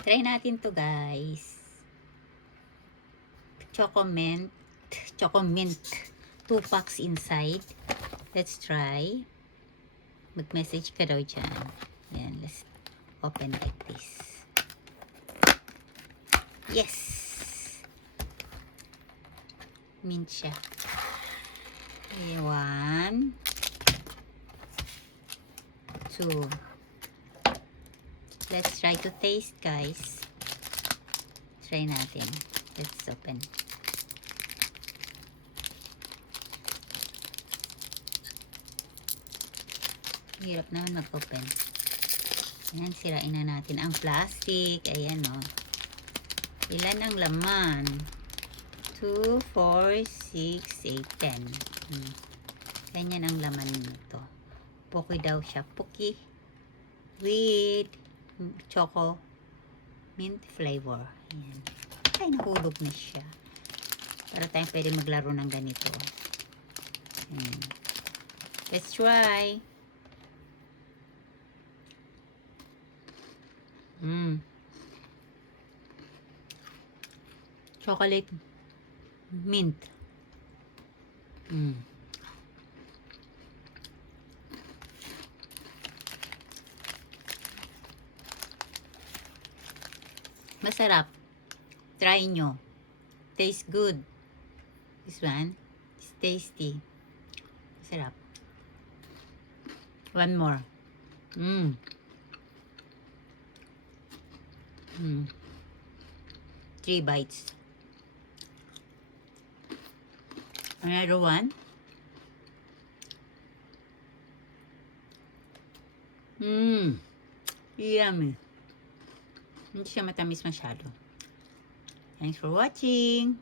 Try natin to, guys. Chocomint. 2 packs inside. Let's try. Mag-message ka daw dyan. Ayan, let's open like this. Yes! Mint siya. Okay, 1, 2. Let's try to taste, guys. Try natin. Let's open. Hirap naman mag-open. Ayan, sirain na natin ang plastic. Ayan, o. Ilan ang laman? 2, 4, 6, 8, 10. Ganyan ang laman nito. Puki daw siya. Puki with choco mint flavor. Ayan. Ay, nahulog na siya. Para tayong pwede maglaro ng ganito. Ayan. Let's try. Chocolate mint. Masarap. Try nyo. Tastes good. This one is tasty. Masarap. One more. 3 bites. Another one. Yummy. Hindi siya matamis masyado. Thanks for watching.